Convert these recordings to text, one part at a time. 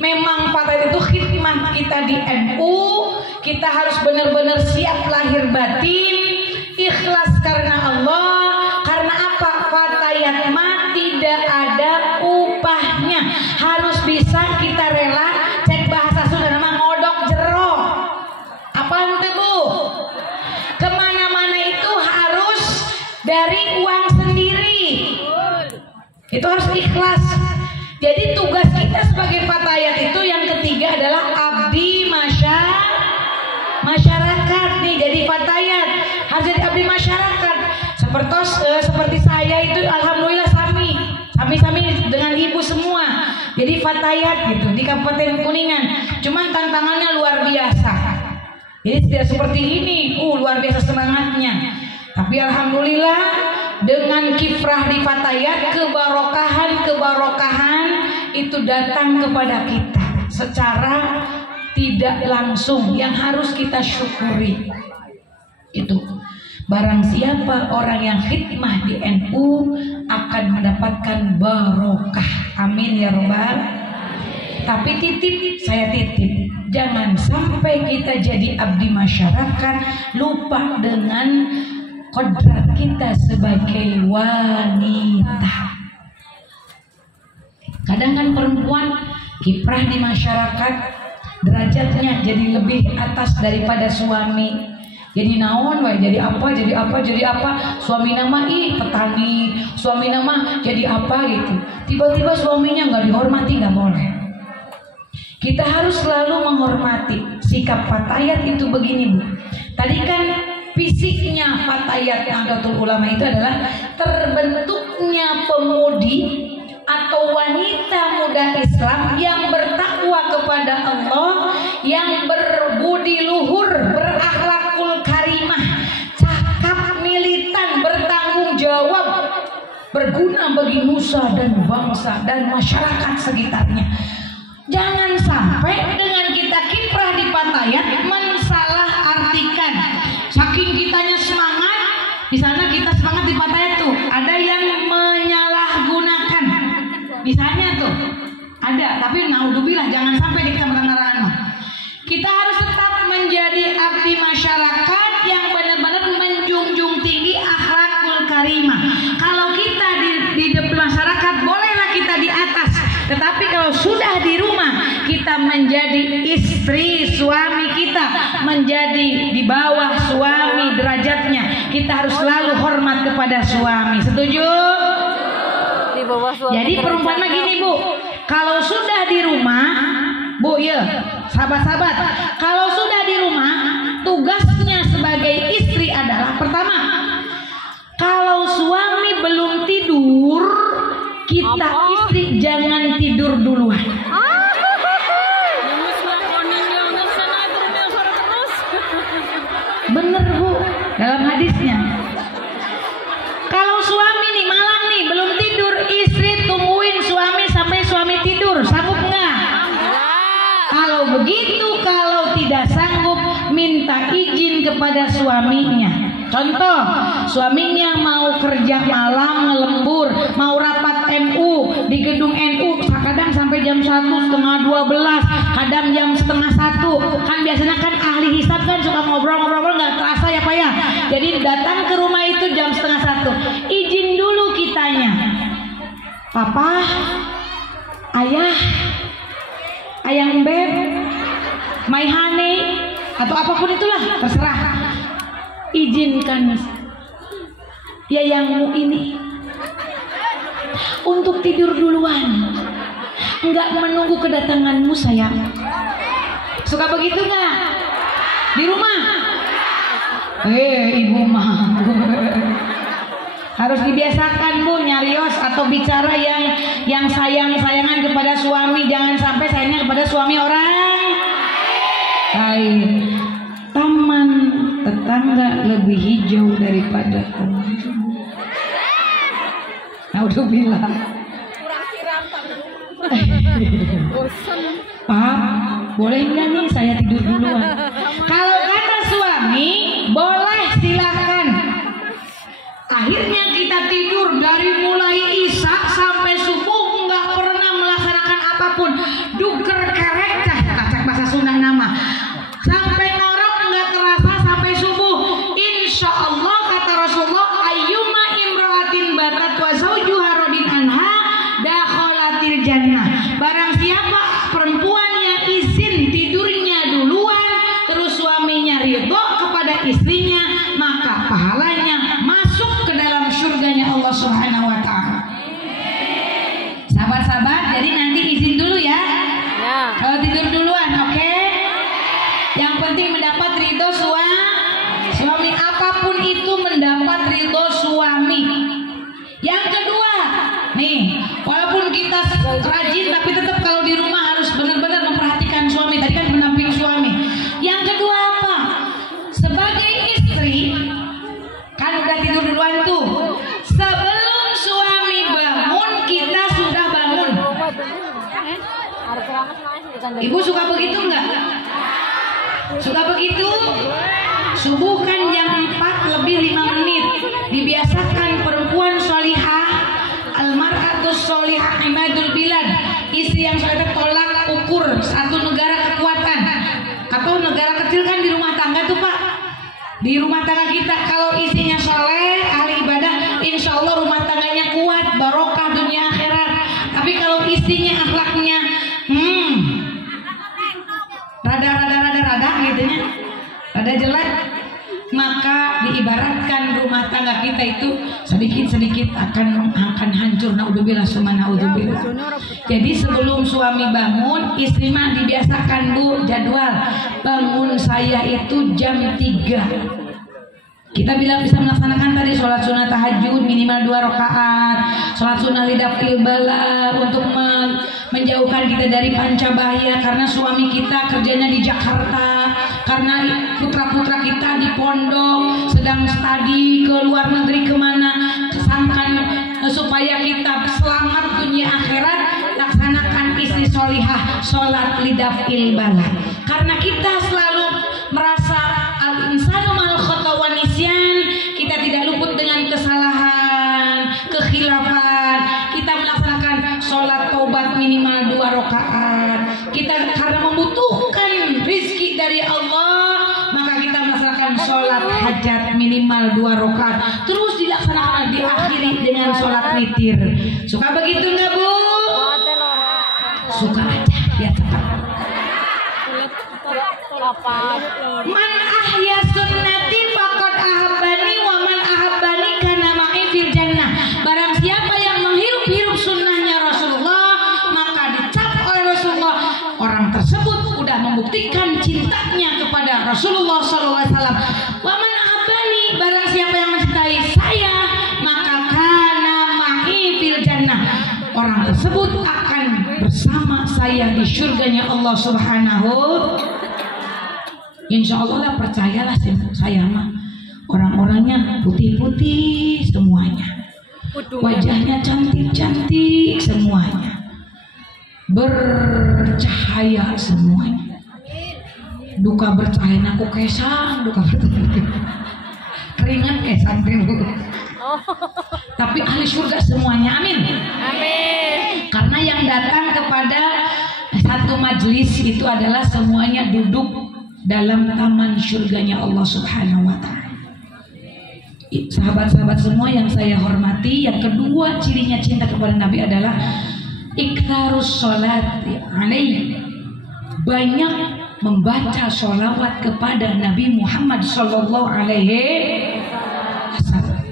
memang fatayat itu khidmah kita di NU. Kita harus benar-benar siap lahir batin, ikhlas karena Allah. Karena apa? Fatayat mah tidak ada upahnya. Harus bisa kita rela, cek bahasa Sunda nama ngodok jero. Apa itu Bu? Kemana-mana itu harus dari uang sendiri. Itu harus ikhlas. Jadi tugas kita sebagai fatayat itu yang ketiga adalah abdi masyarakat nih. Jadi fatayat harus jadi abdi masyarakat. Seperti saya itu alhamdulillah sami dengan ibu semua. Jadi fatayat gitu di Kabupaten Kuningan. Cuman tantangannya luar biasa. Jadi tidak seperti ini, luar biasa semangatnya. Tapi alhamdulillah dengan kiprah di fatayat, kebarokahan itu datang kepada kita secara tidak langsung, yang harus kita syukuri. Itu barang siapa orang yang khidmah di NU akan mendapatkan barokah. Amin ya robbal. Tapi saya titip, jangan sampai kita jadi abdi masyarakat lupa dengan kodrat kita sebagai wanita. Kadang kan perempuan kiprah di masyarakat derajatnya jadi lebih atas daripada suami. Jadi naon wae, jadi apa, suami nama petani, suami nama jadi apa gitu. Tiba-tiba suaminya nggak dihormati, nggak boleh. Kita harus selalu menghormati. Sikap fatayat itu begini Bu. Tadi kan fisiknya fatayat Nahdlatul Ulama itu adalah terbentuknya pemudi atau wanita muda Islam yang bertakwa kepada Allah, yang berbudi luhur, berakhlakul karimah, cakap, militan, bertanggung jawab, berguna bagi nusa dan bangsa dan masyarakat sekitarnya. Jangan sampai dengan kita kiprah di fatayat mensalahartikan. Saking kitanya semangat, di sana kita semangat di fatayat tuh, ada yang menyalahgunakan. Misalnya tuh ada, tapi naudzubillah jangan sampai di kecamatan Larangan. Kita harus tetap menjadi abdi masyarakat yang benar-benar menjunjung tinggi akhlakul karimah. Kalau kita di masyarakat bolehlah kita di atas, tetapi kalau sudah di rumah kita menjadi istri suami kita, menjadi di bawah suami derajatnya. Kita harus selalu hormat kepada suami. Setuju? Jadi perempuan mah gini Bu, kalau sudah di rumah Bu, ya sahabat-sahabat, kalau sudah di rumah tugasnya sebagai istri adalah pertama, kalau suami belum tidur, kita istri jangan tidur duluan. Bener Bu, dalam hadisnya. Kalau suami nih malam nih belum tidur, istri tungguin suami sampai suami tidur. Sanggup nggak? Kalau begitu, kalau tidak sanggup, minta izin kepada suaminya. Contoh, suaminya mau kerja malam ngelembur, mau rapat NU di gedung NU, kadang sampai jam 1, setengah 12, kadang jam setengah 1. Kan biasanya kan ahli hisab kan suka ngobrol-ngobrol nggak terasa ya Pak ya. Jadi datang ke rumah itu jam setengah 1, izin dulu kitanya. Papa, ayah, ayang beb, my honey, atau apapun itulah, terserah. Izinkan yayangmu ini untuk tidur duluan, enggak menunggu kedatanganmu sayang. Suka begitu nggak di rumah? Ibu mah harus dibiasakan Bu, nyarios atau bicara yang sayang-sayangan kepada suami. Jangan sampai sayangnya kepada suami orang lain. Taman tetangga lebih hijau daripada taman. Naudzubillah. Kurang siram Pak. Bosan. Pak, boleh nggak nih saya tidur duluan? Kalau kata suami, boleh silakan. Akhirnya kita tidur dari mulai isya sampai subuh nggak pernah melaksanakan apapun. duker kerek cak bahasa Sunda nama. Sampai ngorok nggak terasa sampai subuh. Insya Allah kata Rasulullah, ayyuma imro'atin batat wa zawjuha radin anha dakhalatil jannah. Barang siapa perempuan yang izin tidurnya duluan terus suaminya ridho kepada istrinya, maka pahalanya masuk ke dalam surganya Allah Subhanahu wa taala. Sahabat-sahabat, jadi nanti izin dulu ya. Kalau tidur duluan, oke? Yang penting mendapat ridho suami, apapun itu mendapat ridho suami. Yang kedua, nih, walaupun kita rajin tapi tetap kalau di rumah harus benar-benar memperhatikan suami. Tadi kan pendamping suami. Yang kedua apa? Sebagai istri, kan udah tidur duluan tuh. Sebelum suami bangun, kita sudah bangun. Ibu suka begitu enggak? Suka begitu? Subuh kan jam 4 lebih 5 menit. Dibiasakan perempuan sholihah, almar'atus sholihah imadul bilad. Istri yang soleh tolak ukur satu negara kekuatan. Atau negara kecil kan di rumah tangga tuh Pak. Di rumah tangga kita kalau istrinya soleh, ahli ibadah, insya Allah rumah tangganya kuat, barokah dunia akhirat. Tapi kalau istrinya akhlaknya rada gitunya, rada jelek, maka diibaratkan rumah tangga kita itu sedikit-sedikit akan hancur. Naudzubillah summa naudzubillah. Jadi sebelum suami bangun, istri mah dibiasakan Bu jadwal bangun saya itu jam 3. Kita bila bisa melaksanakan tadi sholat sunnah tahajud minimal 2 rakaat, sholat sunnah lidafil bala untuk menjauhkan kita dari pancabahaya, karena suami kita kerjanya di Jakarta, karena putra-putra kita di pondok sedang studi ke luar negeri kemana, kesankan supaya kita selamat dunia akhirat, laksanakan istri sholihah sholat lidafil bala. Karena kita selalu merasa al-insanu mal khata wa nisyan, kita tidak luput dengan kesalahan, kekhilafan. Kita melaksanakan sholat taubat minimal 2 rakaat. Kita karena membutuhkan rizki dari Allah, maka kita melaksanakan sholat hajat minimal 2 rakaat. Terus dilaksanakan, diakhiri dengan sholat witir. Suka begitu nggak Bu? Suka aja, biar cepat. Man ahya sunnati faqad ahabbani wa man ahabbani kana ma'i fil jannah. Barang siapa yang menghirup-hirup sunnahnya Rasulullah, maka dicap oleh Rasulullah, orang tersebut udah membuktikan cintanya kepada Rasulullah SAW. Wa man ahabbani, barang siapa yang mencintai saya, maka kana ma'i fil jannah. Orang tersebut akan bersama saya di surganya Allah Subhanahu. Insya Allah lah, percayalah saya mah orang-orangnya putih-putih semuanya, wajahnya cantik-cantik semuanya, bercahaya semuanya. Duka bercahaya aku kesang, duka bercahaya keringat kesang tapi ahli surga semuanya, amin. Amin. Karena yang datang kepada satu majelis itu adalah semuanya duduk dalam taman surganya Allah Subhanahu wa taala. Sahabat-sahabat semua yang saya hormati, yang kedua cirinya cinta kepada Nabi adalah iktarus sholat alaihi, banyak membaca sholawat kepada Nabi Muhammad sallallahu alaihi wasallam.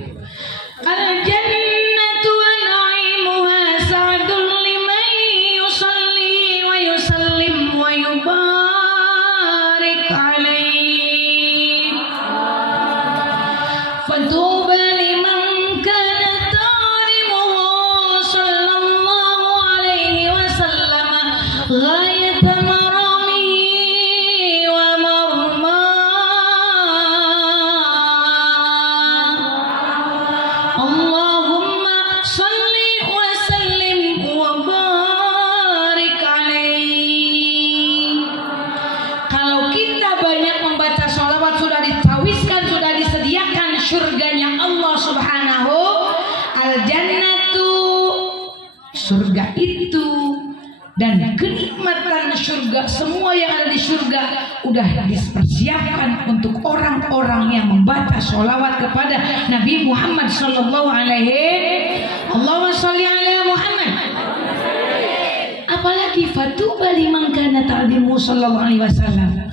Al-jannatu wa na'imuha sa'dun liman yusalli wa yusallim wa yubarik alaihi. Fatuba liman kana ta'rimuhu sallallahu alaihi wasallam ghayata maramihi wa marma. Allahumma salli wa sallim wa barik alaihi. Kalau kita banyak membaca sholawat, sudah dicawiskan, sudah disediakan surganya Allah Subhanahu. Al-jannatu, surga itu, dan kenikmatan surga, semua yang ada di surga udah dipersiapkan untuk orang-orang yang membaca sholawat kepada Nabi Muhammad sallallahu alaihi. Allahumma sholli ala Muhammad. Apalagi fatuba liman kana ta'dimu sallallahu alaihi wasallam,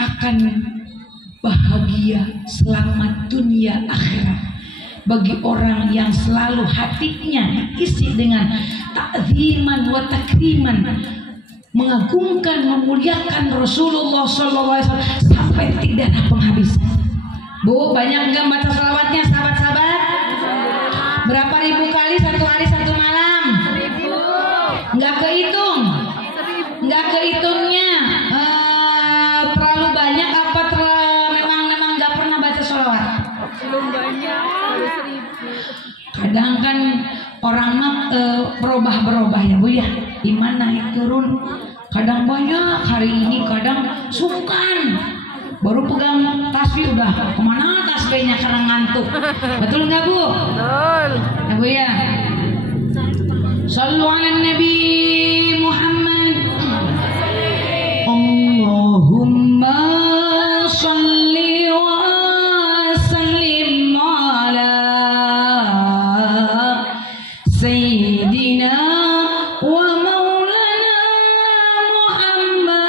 akan bahagia selamat dunia akhirat bagi orang yang selalu hatinya diisi dengan ta'ziman wa takriman, mengagungkan, memuliakan Rasulullah SAW sampai tidak ada penghabisan. Bu, banyak nggak baca selawatnya sahabat-sahabat? Berapa ribu kali satu hari satu malam? 1000. Nggak kehitung? Nggak kehitungnya. Terlalu banyak apa memang nggak pernah baca selawat? Belum banyak. Kadang kan orang mah berubah ya Bu ya, iman naik turun. Kadang banyak hari ini, kadang sungkan. Baru pegang tasbih udah kemana tasbihnya karena ngantuk. Betul nggak Bu? Betul. Ya Bu ya. Sallu ala Nabi Muhammad. Allahumma salli wa sallim ala Sayyidina wa maulana Muhammadin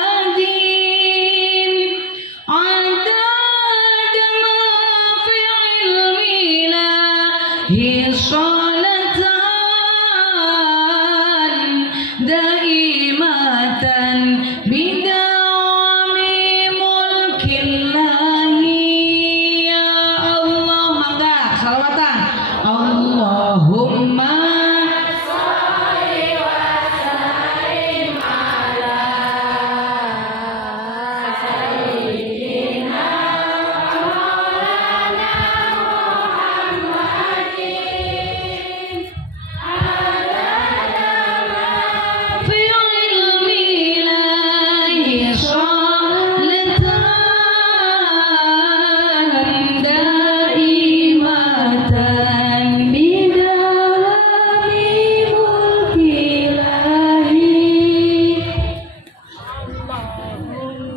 adada ma fi ilmi lahi salatan daimatan bidawami mulkillahi. Ya Allah, mangga salawatan. Allahumma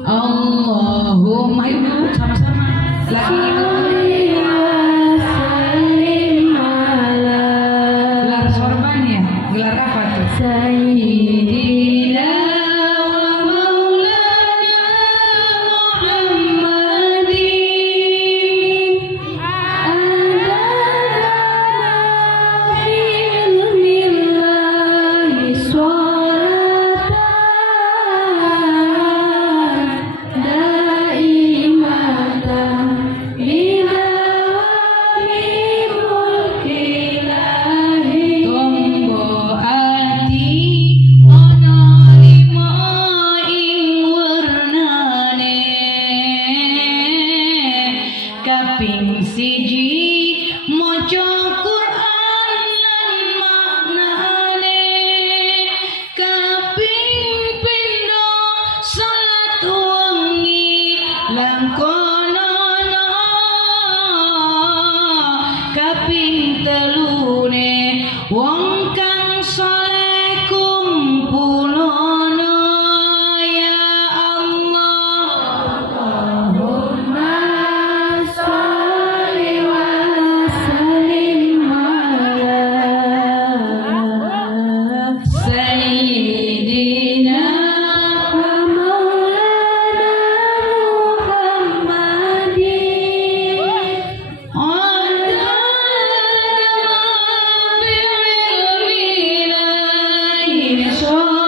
Allahumma, ayo sama-sama lagi itu gelar sorban ya, gelar apa tuh? Sayyidina wa maulana Muhammadin adada ilmillahi kaping siji maca Quran lan maknane, kaping pindho salat wengi langkonono, kaping telune wong kang saleh kumpulono. Ya Allah, Allahumma sholli wa sallim ala Sayyidina wa maulana Muhammadin adada ma fi ilmillahi salatan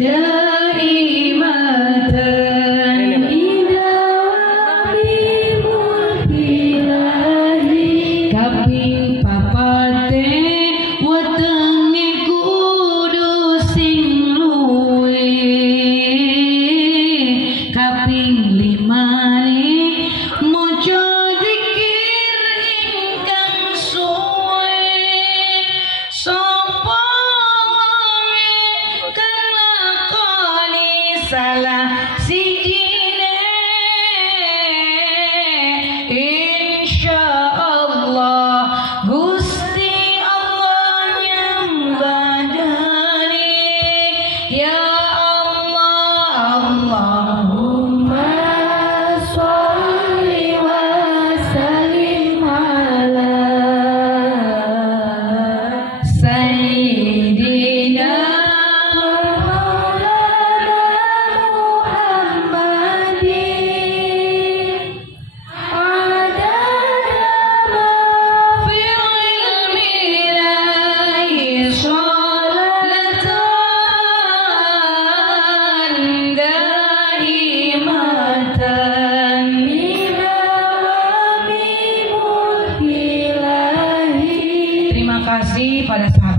daimatan bidawami mulkillahi, kaping papate wetenge kudu sing luwe, kaping limane maca zikir ingkang suwe, sapa wonge kang lakoni salah sijine insyaallah Gusti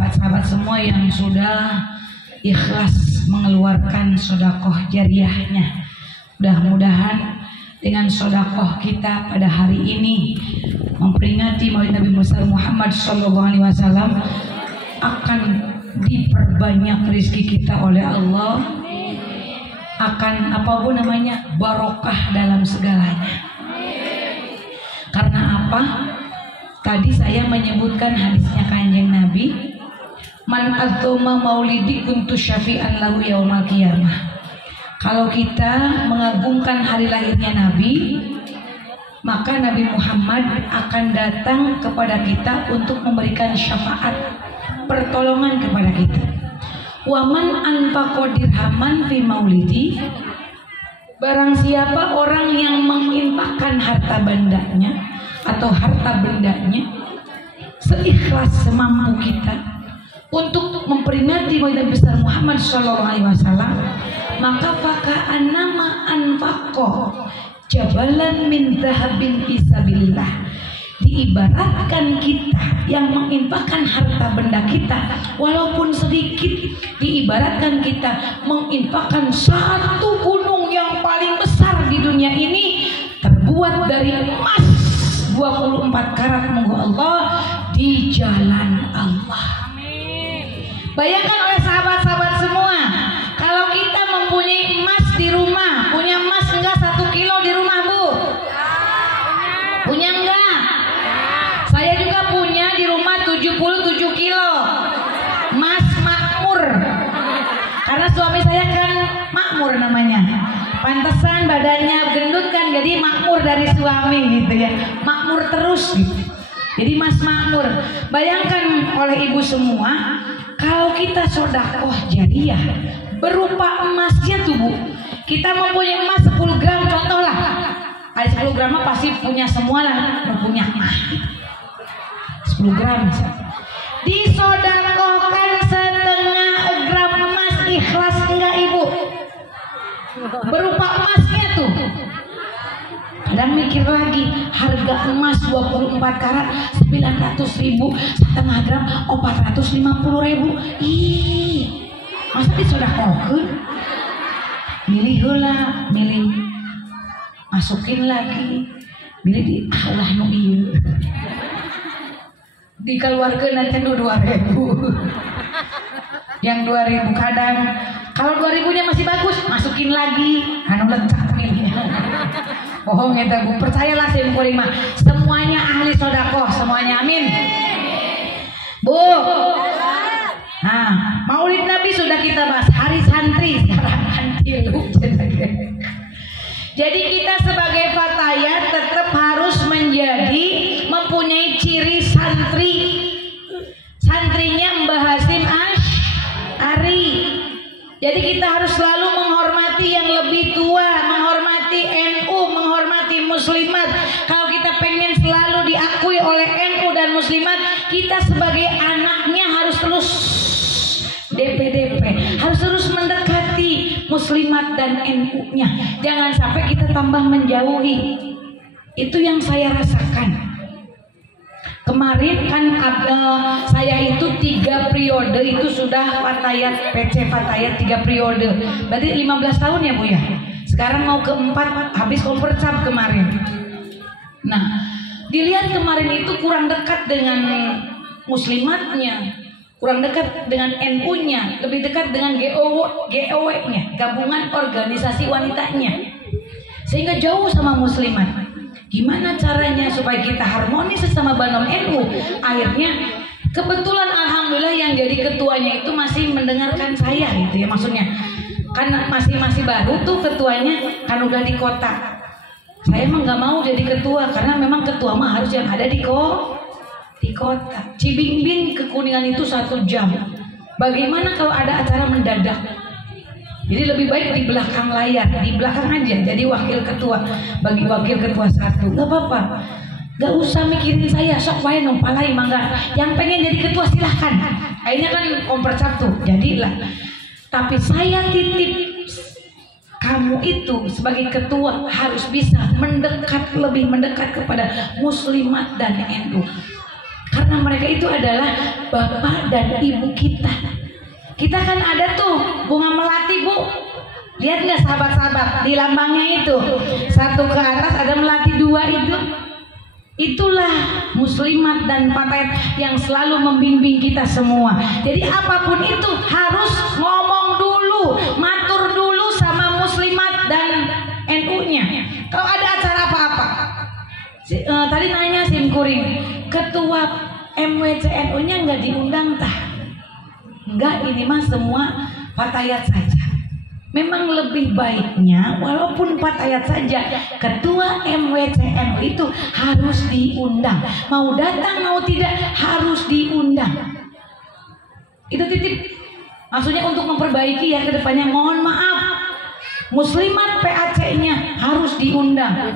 sahabat-sahabat semua yang sudah ikhlas mengeluarkan sedekah jariahnya. Mudah-mudahan dengan sedekah kita pada hari ini memperingati Maulid Nabi besar Muhammad SAW akan diperbanyak rezeki kita oleh Allah, akan barokah dalam segalanya. Karena apa? Tadi saya menyebutkan hadisnya Kanjeng Nabi, man azuma maulidi kuntu syafi'an lahu yaumal qiyamah. Kalau kita mengagungkan hari lahirnya Nabi, maka Nabi Muhammad akan datang kepada kita untuk memberikan syafaat, pertolongan kepada kita. Waman anfaqo dirhaman fi maulidi, barang siapa orang yang menginfakkan harta bendanya atau harta bendanya seikhlas semampu kita untuk memperingati Maulid besar Muhammad SAW, maka faka'an nama anfaqo jabalan min dhahabin fisabilillah, diibaratkan kita yang menginfakkan harta benda kita walaupun sedikit, diibaratkan kita menginfakkan satu gunung yang paling besar di dunia ini terbuat dari emas 24 karat monggo Allah di jalan Allah. Bayangkan oleh sahabat-sahabat semua, kalau kita mempunyai emas di rumah, punya emas enggak 1 kilo di rumah Bu? Punya enggak? Saya juga punya di rumah 77 kilo emas makmur. Karena suami saya kan makmur namanya. Pantesan badannya gendut kan, jadi makmur dari suami gitu ya. Makmur terus gitu. Jadi emas makmur. Bayangkan oleh ibu semua, kalau kita sedekah jariah berupa emasnya tuh Bu, kita mempunyai emas 10 gram contoh lah, ada 10 gram pasti punya semua lah, punya 10 gram disodakohkan setengah gram emas, ikhlas enggak Ibu? Berupa emasnya tuh. Kadang mikir lagi, harga emas 24 karat 900.000, setengah gram 450.000. Ih, masa disodakohkeun? Milih heula, milih masukin lagi, milih di Allah nu ieu. Dikeluarkeun nanti 2.000. Yang 2.000 kadang, kalau 2.000-nya masih bagus, masukin lagi, anu lencak milih. Bohong ya Bu, percayalah saya Bu Rima, semuanya ahli sodakoh, semuanya amin. Bu, nah Maulid Nabi sudah kita bahas, hari santri sekarang antilup. Jadi kita sebagai fatayat tetap harus mempunyai ciri santri. Santrinya Mbah Hasim Asy'ari. Jadi kita harus selalu menghormati yang lebih tua, menghormati NU, menghormati muslimat. Kalau kita pengen selalu diakui oleh NU dan muslimat, kita sebagai anaknya harus terus DP, harus terus mendekati muslimat dan NU-nya. Jangan sampai kita tambah menjauhi. Itu yang saya rasakan. Kemarin kan saya itu 3 periode itu sudah fatayat, PC fatayat 3 periode. Berarti 15 tahun ya Bu ya. Sekarang mau ke-4, habis konversam kemarin. Nah, dilihat kemarin itu kurang dekat dengan muslimatnya, kurang dekat dengan NU-nya, lebih dekat dengan GOW-nya, gabungan organisasi wanitanya. Sehingga jauh sama muslimat. Gimana caranya supaya kita harmonis sesama Banom NU? Akhirnya kebetulan alhamdulillah yang jadi ketuanya itu masih mendengarkan saya gitu ya, maksudnya kan masih baru tuh ketuanya, kan udah di kota. Saya emang nggak mau jadi ketua karena memang ketua mah harus yang ada di kota. Cibingbing ke Kuningan itu 1 jam. Bagaimana kalau ada acara mendadak? Jadi lebih baik di belakang layar, di belakang aja jadi wakil ketua, bagi wakil ketua 1. Gak apa-apa, gak usah mikirin saya, sok wae numpalai mangga. Yang pengen jadi ketua silahkan. Akhirnya kan kompersatu, jadilah. Tapi saya titip kamu itu sebagai ketua harus bisa lebih mendekat kepada muslimat dan NU. Karena mereka itu adalah bapak dan ibu kita. Kita kan ada tuh bunga melati, Bu. Lihat nggak sahabat-sahabat di lambangnya itu, satu ke atas ada melati, dua itu. Itulah muslimat dan fatayat yang selalu membimbing kita semua. Jadi apapun itu harus ngomong dulu, matur dulu sama muslimat dan NU-nya. Kalau ada acara apa-apa, tadi nanya Simkuring, ketua MWC NU-nya nggak diundang tah? Enggak, ini mah semua fatayat saja. Memang lebih baiknya walaupun 4 ayat saja, ketua MWCNU itu harus diundang. Mau datang mau tidak harus diundang. Itu titip. Maksudnya untuk memperbaiki ya ke depannya. Mohon maaf, muslimat PAC-nya harus diundang.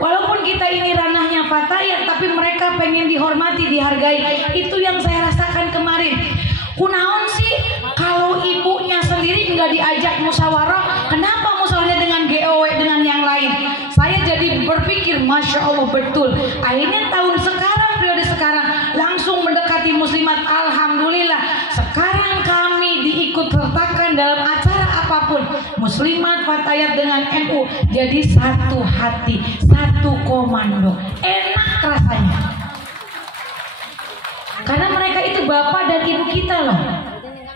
Walaupun kita ini ranahnya fatayat, tapi mereka pengen dihormati, dihargai. Itu yang saya rasakan kemarin. Kunaon sih kalau ibunya sendiri nggak diajak musyawarah, kenapa musyawarahnya dengan GOW dengan yang lain? Saya jadi berpikir, masya Allah betul. Akhirnya tahun sekarang, periode sekarang langsung mendekati muslimat. Alhamdulillah sekarang kami diikut sertakan dalam acara apapun, muslimat fatayat dengan NU jadi satu hati, satu komando. Enak rasanya. Karena mereka itu bapak dan ibu kita loh.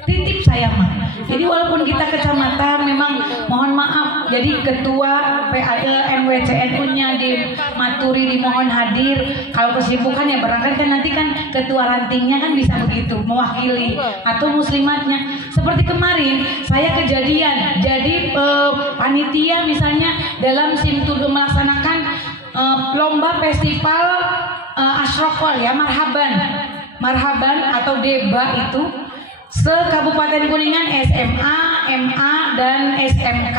Titip saya mah. Jadi walaupun kita kecamatan memang mohon maaf. Jadi ketua MWCNU-nya di Maturi dimohon hadir. Kalau kesibukan ya barangkali kan nanti kan ketua rantingnya kan bisa begitu mewakili atau muslimatnya. Seperti kemarin saya kejadian. Jadi panitia misalnya dalam Simtudu melaksanakan lomba festival Ashrofol ya, marhaban atau deba itu se-Kabupaten Kuningan, SMA, MA dan SMK.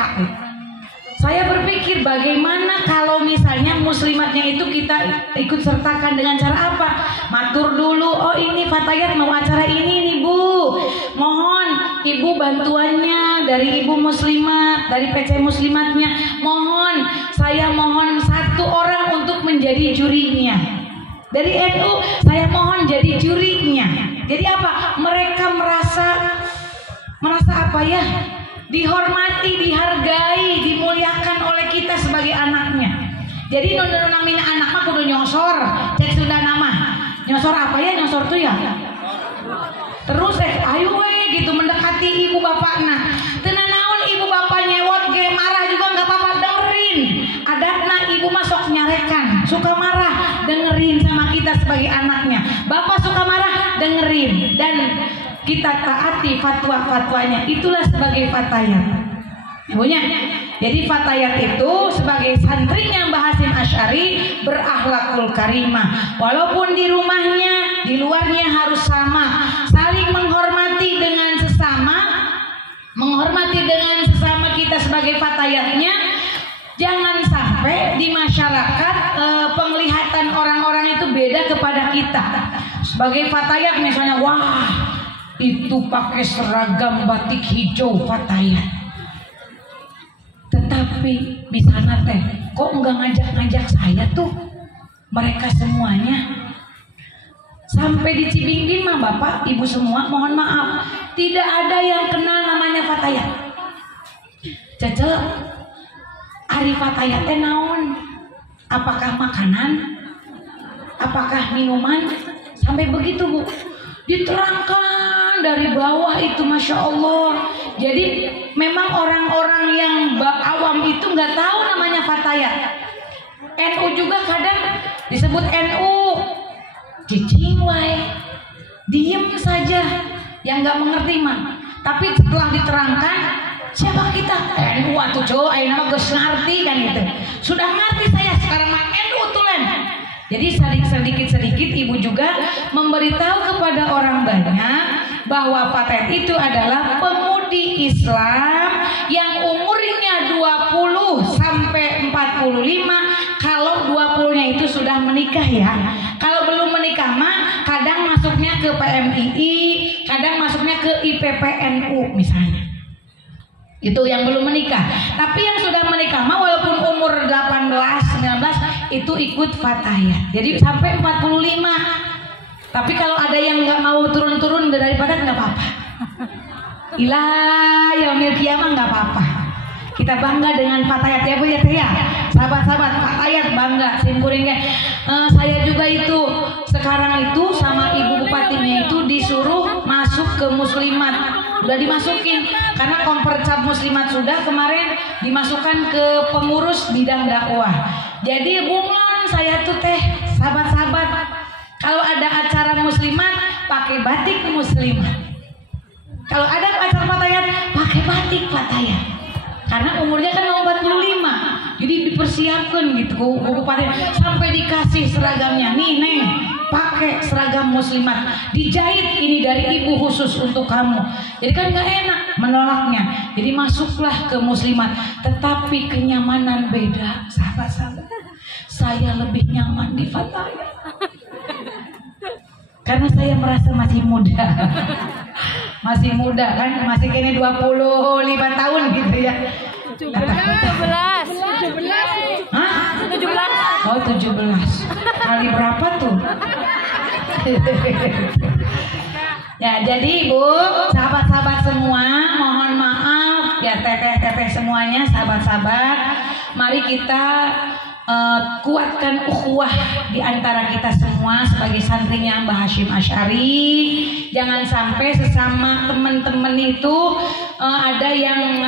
Saya berpikir bagaimana kalau misalnya muslimatnya itu kita ikut sertakan dengan cara apa? Matur dulu, oh ini fatayat mau acara ini nih Bu, mohon ibu bantuannya dari ibu muslimat, dari PC muslimatnya, saya mohon 1 orang untuk menjadi jurinya. Dari NU saya mohon jadi jurinya. Jadi apa? Mereka merasa apa ya? Dihormati, dihargai, dimuliakan oleh kita sebagai anaknya. Jadi nona mina anak mah kudu nyosor, cek Sunda nama. Nyosor apa ya? Nyosor tuh ya. Terus ayo gitu mendekati ibu bapaknya. Tenan naon ibu bapak nyewot ge marah juga nggak apa-apa, dengerin. Adatna ibu masuk nyarekan, suka marah, dengerin sama kita sebagai anaknya. Bapak suka marah, dengerin dan kita taati fatwa-fatwanya. Itulah sebagai fatayat. Ibunya. Jadi fatayat itu sebagai santrinya Mbah Hasyim Asy'ari berakhlakul karimah. Walaupun di rumahnya, di luarnya harus sama, saling menghormati dengan sesama kita sebagai fatayatnya. Jangan sampai di masyarakat penglihatan orang-orang itu beda kepada kita. Sebagai fatayat misalnya, wah itu pakai seragam batik hijau fatayat. Tetapi di sana teh kok nggak ngajak-ngajak saya tuh mereka semuanya. Sampai di Cibingbing mah Bapak Ibu semua mohon maaf tidak ada yang kenal namanya fatayat. Cece, ari fatayat teh naon? Apakah makanan? Apakah minuman? Sampai begitu Bu, diterangkan dari bawah itu, masya Allah. Jadi memang orang-orang yang awam itu nggak tahu namanya fatayat. NU juga kadang disebut NU, cicing wae, diem saja, yang nggak mengerti mah. Tapi setelah diterangkan, siapa kita? NU atuh cow, ayo nama geus ngarti kan itu. Sudah ngerti saya sekarang mah NU tulen. Jadi sedikit-sedikit ibu juga memberitahu kepada orang banyak bahwa fatayat itu adalah pemudi Islam yang umurnya 20 sampai 45. Kalau 20-nya itu sudah menikah ya. Kalau belum menikah mah kadang masuknya ke PMII, kadang masuknya ke IPPNU misalnya. Itu yang belum menikah. Tapi yang sudah menikah mah walaupun umur 18, 19 itu ikut fatayat. Jadi sampai 45. Tapi kalau ada yang nggak mau turun-turun daripada nggak apa-apa. Ila yaumil qiyamah nggak apa-apa. Kita bangga dengan fatayat ya Bu ya Teh ya. Sahabat-sahabat fatayat bangga simkuringnya. Saya juga itu sekarang itu sama ibu bupatinya itu disuruh masuk ke muslimat. Udah dimasukin karena kompercap muslimat sudah kemarin dimasukkan ke pengurus bidang dakwah. Jadi bunglon saya tuh teh sahabat-sahabat kalau ada acara muslimat pakai batik muslimat. Kalau ada acara fatayat pakai batik fatayat. Karena umurnya kan mau 45. Jadi dipersiapkan gitu bupati sampai dikasih seragamnya. Nih Neng, pakai seragam muslimat. Dijahit ini dari ibu khusus untuk kamu. Jadi kan gak enak menolaknya. Jadi masuklah ke muslimat. Tetapi kenyamanan beda, sahabat-sahabat. Saya lebih nyaman di fatayat. Karena saya merasa masih muda. Masih muda kan, masih kayaknya 25 tahun gitu ya. 17. Hah? 17. Oh 17. Kali berapa tuh? Ya jadi Bu, sahabat-sahabat semua, mohon maaf ya teteh-teteh semuanya, sahabat-sahabat. Mari kita kuatkan ukhuwah di antara kita semua sebagai santrinya Mbah Hasyim Asy'ari. Jangan sampai sesama teman-teman itu ada yang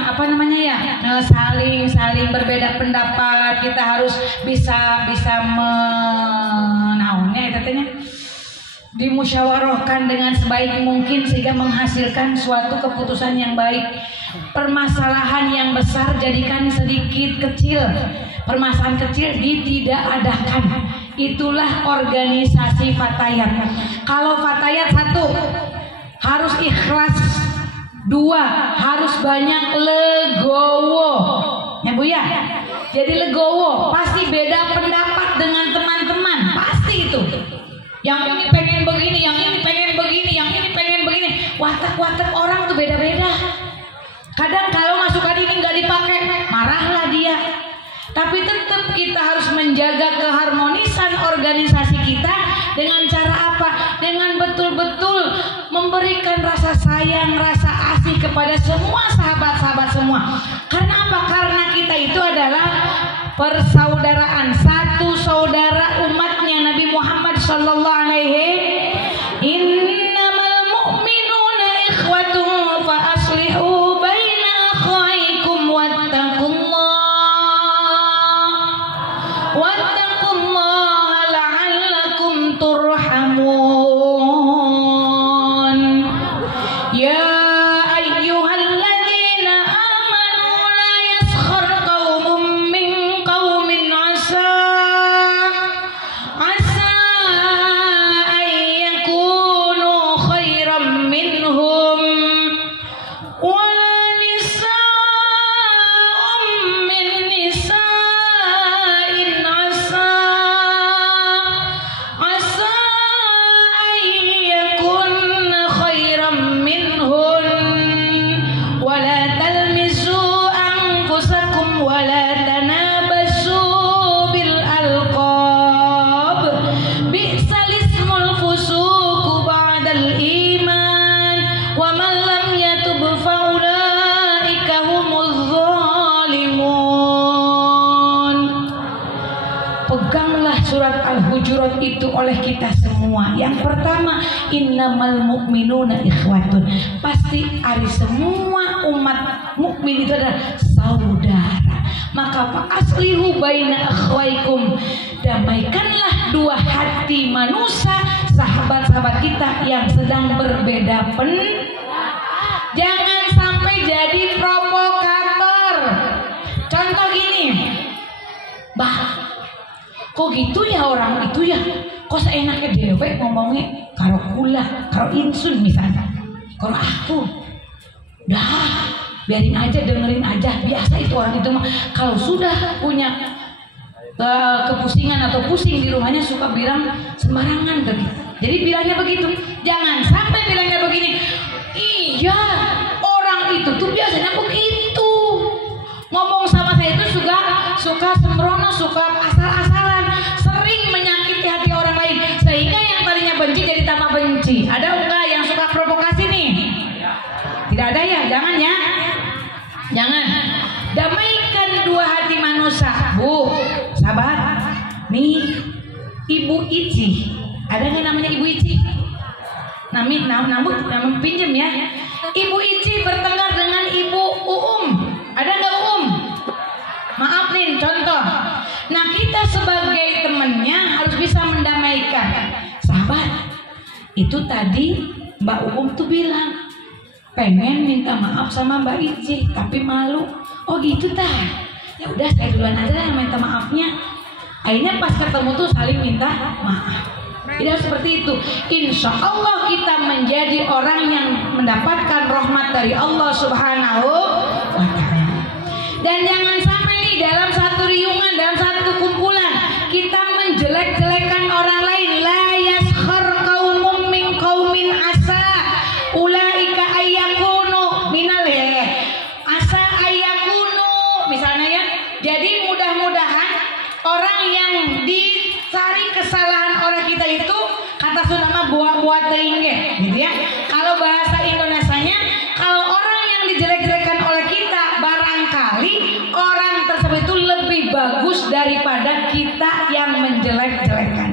saling berbeda pendapat. Kita harus bisa menaunnya dimusyawarahkan dengan sebaik mungkin sehingga menghasilkan suatu keputusan yang baik. Permasalahan yang besar jadikan sedikit kecil. Permasalahan kecil ditidakadakan. Itulah organisasi fatayat. Kalau fatayat 1 harus ikhlas, 2 harus banyak legowo. Ya Bu ya. Jadi legowo, pasti beda pendapat dengan teman-teman, pasti itu. Yang ini pengen begini, yang ini pengen begini, yang ini pengen begini. Watak-watak orang tuh beda-beda. Kadang kalau masukan ini nggak dipakai, marahlah dia. Tapi tetap kita harus menjaga keharmonisan organisasi kita dengan cara apa? Dengan betul-betul memberikan rasa sayang, rasa asih kepada semua sahabat-sahabat semua. Karena apa? Karena kita itu adalah persaudaraan, satu saudara umatnya Nabi Muhammad sallallahu alaihi. Innamal mu'minuna ikhwatun fa aslihu baina akhawaykum wattaqullaha la'allakum turhamun. Ya ayyuhalladzina amanu la yaskhar qaumun min qaumin asa an yakunu khairan minhum wala nisa'un min nisa'in asa an yakunna khairan minhun wala talmizu anfusakum wala tanabasu bil alqab bi'sal ismul fusuqu ba'dal iman wa man lam yatub fa ulaika humuz zalimun. Peganglah surat Al-Hujurat itu oleh kita semua. Yang pertama, innamal mu'minuna ikhwatun. Pasti ari semua umat mukmin itu adalah saudara. Maka fa aslihu baina akhwaikum. Damaikanlah dua hati manusia, sahabat-sahabat kita yang sedang berbeda Jangan sampai jadi provokator. Contoh gini, Bah, kok gitu ya orang itu ya? Kok seenaknya dewek ngomongnya karo kula, karo insun misalnya. Kalau aku, dah biarin aja, dengerin aja. Biasa itu orang itu mah. Kalau sudah punya kepusingan atau pusing di rumahnya suka bilang sembarangan gitu. Jadi bilangnya begitu. Jangan sampai bilangnya begini. Iya, orang itu tuh biasanya begitu. Ngomong sama saya itu suka sembrono, suka asal-asalan. Ici. Ada nggak namanya Ibu Ici? Namun pinjem ya. Ibu Ici bertengkar dengan Ibu Uum. Ada nggak Uum? Maaf nih contoh. Nah kita sebagai temennya harus bisa mendamaikan. Sahabat, itu tadi Mbak Uum tuh bilang pengen minta maaf sama Mbak Ici tapi malu. Oh gitu tah. Ya udah saya duluan aja yang minta maafnya. Akhirnya pas ketemu tuh saling minta maaf. Tidak seperti itu. Insya Allah kita menjadi orang yang mendapatkan rahmat dari Allah Subhanahu wa Ta'ala. Dan jangan sampai nih dalam satu riungan, dalam satu kumpulan kita menjelek-jelekan orang lain. La yaskhar qaumun min qaumin asa ulaika ayyakunu minal asa ayyakunu misalnya ya. Jadi mudah-mudahan orang yang dicari kesalahan orang kita itu kata Sunda buat teingge gitu ya. Kalau bahasa Indonesianya, kalau orang yang dijelek-jelekan oleh kita barangkali orang tersebut itu lebih bagus daripada kita yang menjelek-jelekan.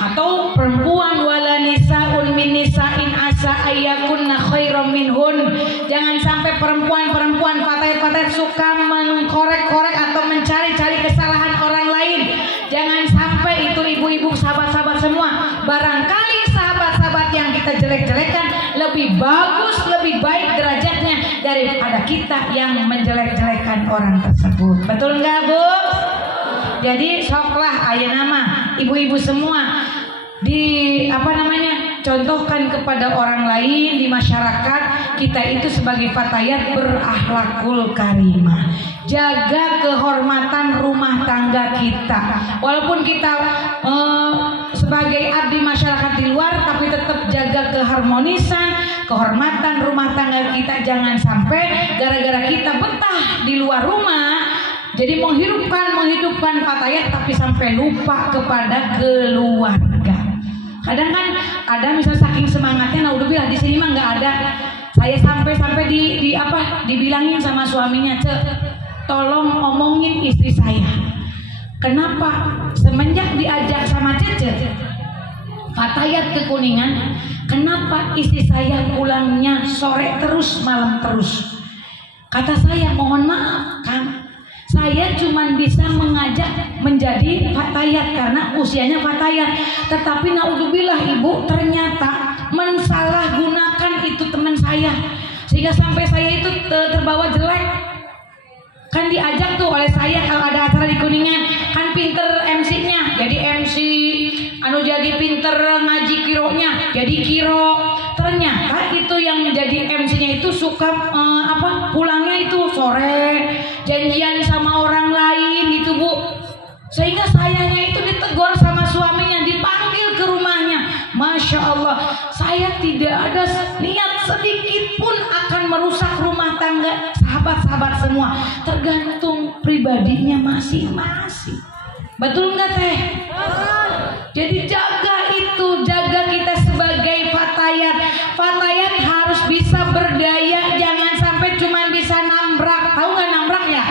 Atau perempuan wala nisaun min nisain asa ayyakunna khairam minhun. Jangan sampai perempuan-perempuan patah-patah suka mengkorek-korek atau mencari-cari kesalahan orang lain. Jangan sampai itu ibu-ibu, sahabat-sahabat semua. Barangkali sahabat-sahabat yang kita jelek-jelekan lebih bagus, lebih baik derajatnya daripada kita yang menjelek-jelekan orang tersebut. Betul nggak Bu? Jadi soklah ayah nama ibu-ibu semua contohkan kepada orang lain di masyarakat kita itu sebagai fatayat berakhlakul karimah. Jaga kehormatan rumah tangga kita. Walaupun kita sebagai abdi masyarakat di luar, tapi tetap jaga keharmonisan, kehormatan rumah tangga kita. Jangan sampai gara-gara kita betah di luar rumah jadi menghidupkan fatayat tapi sampai lupa kepada keluarga. Kadang kan ada misalnya saking semangatnya, naudzubillah di sini mah nggak ada. Saya sampai dibilangin sama suaminya, tolong omongin istri saya. Kenapa semenjak diajak sama Cece fatayat ke Kuningan, kenapa istri saya pulangnya sore terus malam terus? Kata saya, mohon maaf Kang, saya cuma bisa mengajak menjadi fatayat karena usianya fatayat. Tetapi naudzubillah ibu ternyata mensalahgunakan itu teman saya, sehingga sampai saya itu terbawa jelek. Kan diajak tuh oleh saya kalau ada acara di Kuningan, kan pinter MC-nya, jadi MC, jadi pinter ngaji kironya, jadi kiro. Ternyata itu yang menjadi MC-nya itu suka pulangnya itu sore, janjian sama orang lain gitu Bu. Sehingga sayanya itu ditegur sama suaminya, dipanggil ke rumahnya. Masya Allah, saya tidak ada niat sedikit pun akan merusak rumah tangga sahabat-sahabat semua. Tergantung pribadinya masing-masing. Betul nggak Teh? Jadi jaga itu, jaga kita sebagai fatayat. Fatayat harus bisa berdaya, jangan sampai cuma bisa nambrak. Tahu nggak nambrak ya?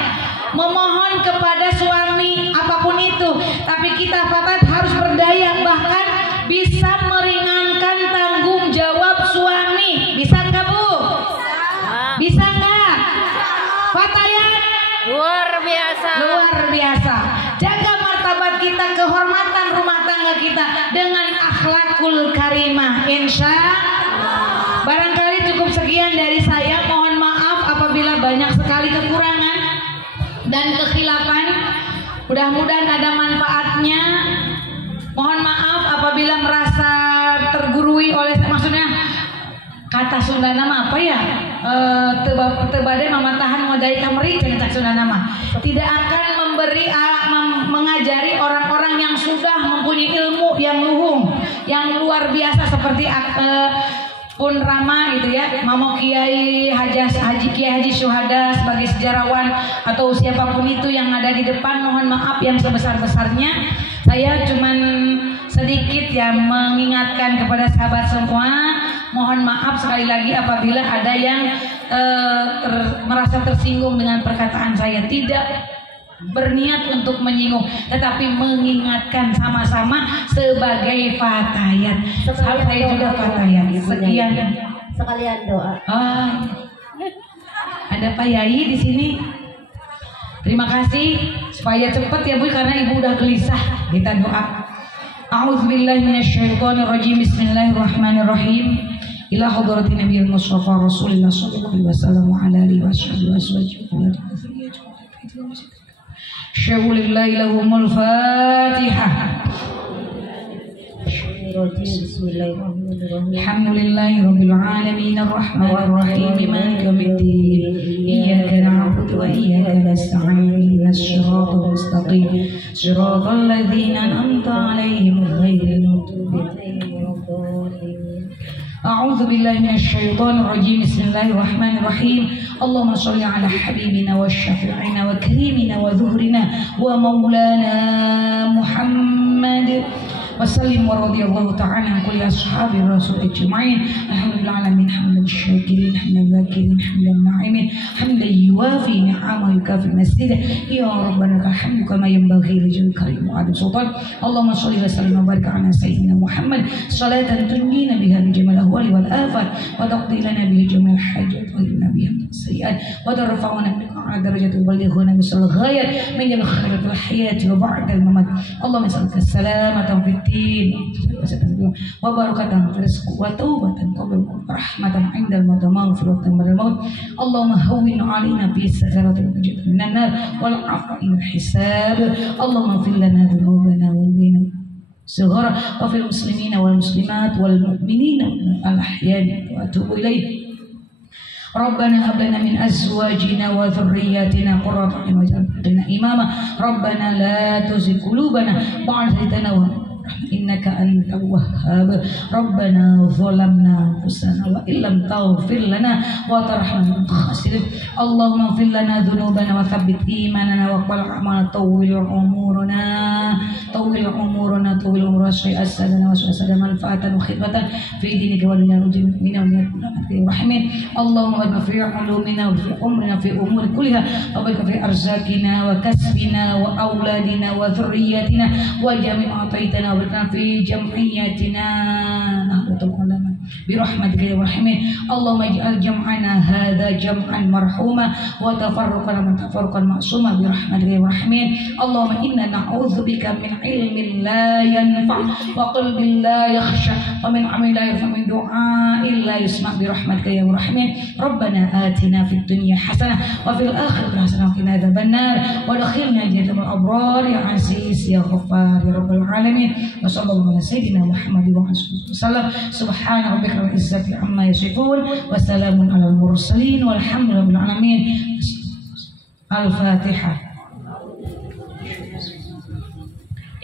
Memohon kepada suami apapun itu, tapi kita fatayat harus berdaya, bahkan bisa meringankan tanggung jawab suami. Bisa nggak Bu? Bisa nggak? Fatayat luar biasa. Luar biasa. Jaga martabat kita, kehormatan rumah tangga kita dengan akhlakul karimah. Insya Allah. Barangkali cukup sekian dari saya. Mohon maaf apabila banyak sekali kekurangan dan kekhilafan. Mudah-mudahan ada manfaatnya. Mohon maaf apabila merasa tergurui oleh, maksudnya kata Sunda nama apa ya? Tebade mamatahan modai kameri kata Sunda nama. Tidak akan mengajari orang-orang yang sudah mempunyai ilmu yang luhung, yang luar biasa seperti Pun Rama gitu ya, Mamo Kiai Haji Syuhada sebagai sejarawan atau siapapun itu yang ada di depan, mohon maaf yang sebesar-besarnya. Saya cuman sedikit ya mengingatkan kepada sahabat semua, mohon maaf sekali lagi apabila ada yang merasa tersinggung dengan perkataan saya. Tidak, berniat untuk menyinggung, tetapi mengingatkan sama-sama sebagai fatayat. Saya juga fatayat. Sekian. Sekalian doa. Ada Pak Yai di sini. Terima kasih, supaya cepat ya Bu, karena Ibu udah gelisah. Kita doa. A'udzubillahi minasyaitonirrajim. Bismillahirrahmanirrahim. Ila hadratin Nabiyil Mustafa Rasulillah sallallahu alaihi wasallam wa ala alihi wasallam. Syaulillahi lahumul Fatihah. Alhamdulillahi rabbil alamin arrahmanir rahim maliki yaumiddin iyyaka na'budu wa iyyaka nasta'in ihdinas siratal mustaqim siratal ladzina an'amta 'alaihim ghairil maghdubi 'alaihim waladdallin. A'udzu billahi minasyaitonir rajim. Bismillahirrahmanirrahim. Allahumma shalli ala habibina wa syafi'ina wa karimina wa zuhrina wa maulana Muhammad وسلم ورضي الله تعالى عن كل أصحاب الرسول أجمعين. الحمد لله العالمين حمدا الشاكرين حمدا الذاكرين حمدا الناعمين حمدا يوافي نعمه ويكافئ مزيده. يا ربنا لك الحمد كما ينبغي لجلال الكريم وعظيم سلطان. اللهم صل وسلم وبارك على سيدنا محمد صلاة تنجينا بها من جميع الأهوال والآفات وتقضي لنا به جميع الحاجات وتطهرنا بها من السيئات وترفعنا بك على درجة وتبلغنا بها الغايات من الخير في الحياة وبعد الممات. اللهم نسألك السلامة في وبركة في الرزق وتوبة قبل ورحمة عند الموت ومغفرة من الموت. اللهم هون علينا في سكرات الوجود من النار والعفو عند الحساب. اللهم اغفر لنا ذنوبنا والبينا صغرا وفي المسلمين والمسلمات والمؤمنين الأحياء وأتوب إليه. ربنا هب لنا من أزواجنا وذرياتنا قرة أعين واجعلنا إماما. ربنا لا تزغ قلوبنا بعد إذ هديتنا إنك أنت الوهاب. ربنا ظلمنا أنفسنا وإن لم تغفر لنا وترحمنا لنكن من الخاسرين. اللهم اغفر لنا ذنوبنا وثبت إيماننا واقبل أعمالنا طول عمرنا طول عمر واشفي أجسادنا واشفي أجساد منفعة وخدمة في دينك ودنيا وجميع المؤمنين الرحيمين. اللهم بارك في علومنا وفي عمرنا في أمور كلها وبارك في أرزاقنا وكسبنا وأولادنا وذرياتنا وجميع أعطيتنا في جمعيتنا نهضة العلماء برحمتك يا رحمن. اللهم اجعل جمعنا هذا جمعا مرحوما وتفرقنا من تفرقا معصوما برحمتك يا رحمن. اللهم إنا نعوذ بك من علم لا ينفع وقلب لا يخشع ومن عمل لا يرفع من دعاء لا يسمع برحمتك يا رحمن. ربنا آتنا في الدنيا حسنة وفي الآخرة حسنة وقنا عذاب النار وادخلنا جنة الأبرار يا عزيز يا غفار يا رب العالمين. وصلى الله على سيدنا محمد وعلى آله وسلم. سبحان ربك رب العزة عما يصفون وسلام على المرسلين والحمد لله رب العالمين. الفاتحة.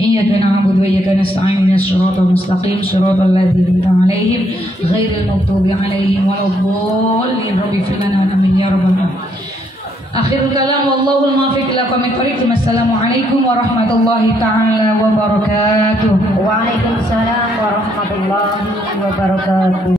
إياك نعبد وإياك نستعين اهدنا الصراط المستقيم صراط الذين أنعمت عليهم غير المغضوب عليهم ولا الضالين. رب اغفر لنا آمين يا رب العالمين. Akhirul kalam wallahul muwaffiq ila aqwamit thoriq. Wassalamualaikum warahmatullahi taala wabarakatuh. Waalaikumsalam warahmatullahi wabarakatuh.